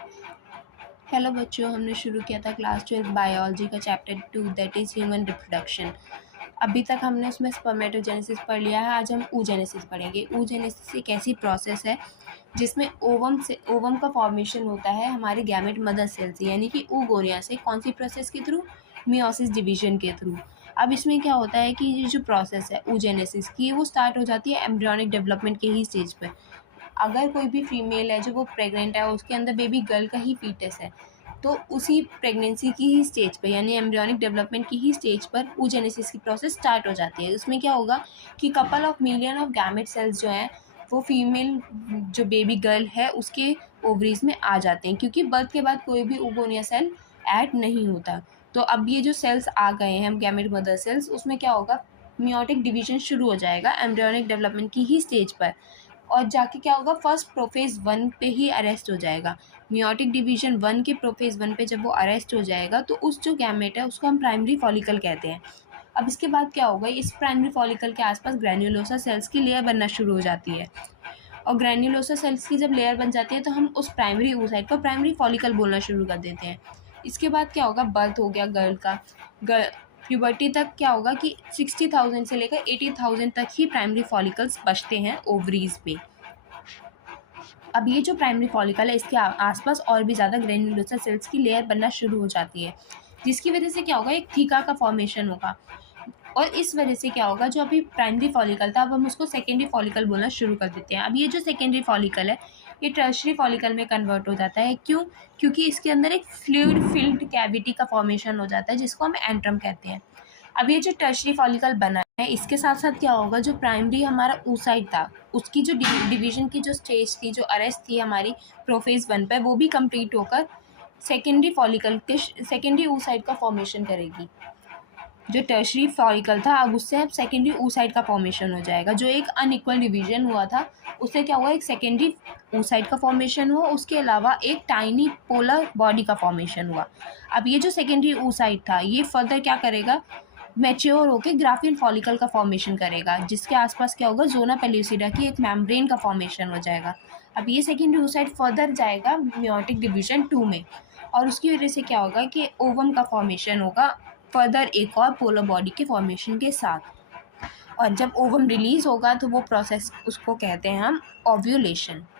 Hello बच्चों, हमने शुरू किया था क्लास 12 बायोलॉजी का chapter 2 that is human reproduction. अभी तक हमने उसमें स्पर्मेटोजेनेसिस पढ़ लिया है। आज हम oogenesis पढ़ेंगे। oogenesis एक ऐसी प्रोसेस है जिसमें ओवम का फॉर्मेशन होता है हमारे गैमेट मदर सेल से, यानी कि oogonia से। कौन सी प्रोसेस के थ्रू? मियोसिस डिवीजन के थ्रू। अब इसमें क्या होता है कि ये जो प्रोसेस है oogenesis की, वो स्टार्ट हो जाती है एम्ब्रियोनिक डेवलपमेंट के ही स्टेज पर। अगर कोई भी फीमेल है जो वो प्रेग्नेंट है, उसके अंदर बेबी गर्ल का ही फीटस है, तो उसी प्रेगनेंसी की ही स्टेज पे, यानी एम्ब्रियोनिक डेवलपमेंट की ही स्टेज पर oogenesis की प्रोसेस स्टार्ट हो जाती है। उसमें क्या होगा कि couple of million of gamete cells जो हैं वो फीमेल जो बेबी गर्ल है उसके ओवरीज में आ जाते हैं, क्योंकि बर्थ के बाद कोई भी oogonia सेल ऐड नहीं होता। तो अब ये जो सेल्स आ गए हैं गैमेट मदर सेल्स, उसमें क्या होगा, मियोटिक डिवीजन शुरू हो जाएगा एम्ब्रियोनिक डेवलपमेंट की ही स्टेज पर, और जाके क्या होगा, फर्स्ट प्रोफेज 1 पे ही अरेस्ट हो जाएगा। मियोटिक डिवीजन 1 के प्रोफेज 1 पे जब वो अरेस्ट हो जाएगा तो उस जो गैमेट है उसको हम प्राइमरी फॉलिकल कहते हैं। अब इसके बाद क्या होगा, इस प्राइमरी फॉलिकल के आसपास ग्रैन्युलोसा सेल्स की लेयर बनना शुरू हो जाती है, और ग्रैन्युलोसा सेल्स की जब लेयर बन जाती है तो हम उस प्राइमरी oocyte को प्राइमरी फॉलिकल बोलना शुरू कर देते हैं। इसके बाद क्या होगा, बर्थ हो गया गर्ल का। प्यूबर्टी तक क्या होगा कि 60,000 से लेकर 80,000 तक ही प्राइमरी फॉलिकल्स बचते हैं ओवरीज पे। अब ये जो प्राइमरी फॉलिकल है, इसके आसपास और भी ज़्यादा ग्रेन्युलोसा सेल्स की लेयर बनना शुरू हो जाती है, जिसकी वजह से क्या होगा, एक थीका का फॉर्मेशन होगा। और इस वजह से क्या होगा, जो अभी प्राइमरी फॉलिकल था अब हम उसको सेकेंडरी फॉलिकल बोलना शुरू कर देते हैं। अब ये जो सेकेंडरी फॉलिकल है ये टर्शरी फॉलिकल में कन्वर्ट हो जाता है। क्यों? क्योंकि इसके अंदर एक फ्लूइड फिल्ड कैविटी का फॉर्मेशन हो जाता है जिसको हम एंट्रम कहते हैं। अब ये जो टर्शरी फॉलिकल बना है, इसके साथ साथ क्या होगा, जो प्राइमरी हमारा oocyte था उसकी जो डिवीजन की जो स्टेज थी, जो अरेस्ट थी हमारी प्रोफेज 1 पे, वो भी कंप्लीट होकर सेकेंडरी फॉलिकल के सेकेंडरी oocyte का फॉर्मेशन करेगी। जो टर्शरी फॉलिकल था अब उससे अब सेकेंडरी oocyte का फॉर्मेशन हो जाएगा। जो एक अनइक्वल डिवीजन हुआ था उससे क्या हुआ, एक सेकेंडरी oocyte का फॉर्मेशन हुआ, उसके अलावा एक टाइनी पोलर बॉडी का फॉर्मेशन हुआ। अब ये जो सेकेंडरी oocyte था ये फर्दर क्या करेगा, मैच्योर होकर ग्राफिन फॉलिकल का फॉर्मेशन करेगा, जिसके आसपास क्या होगा, जोना पेल्यूसिडा की एक मेम्ब्रेन का फॉर्मेशन हो जाएगा। अब ये सेकेंडरी oocyte फर्दर जाएगा मियोटिक डिवीजन 2 में, और उसकी वजह से क्या होगा कि ओवम का फॉर्मेशन होगा फर्दर एक और पोलर बॉडी के फॉर्मेशन के साथ। और जब ओवम रिलीज होगा तो वो प्रोसेस उसको कहते हैं हम ओव्यूलेशन।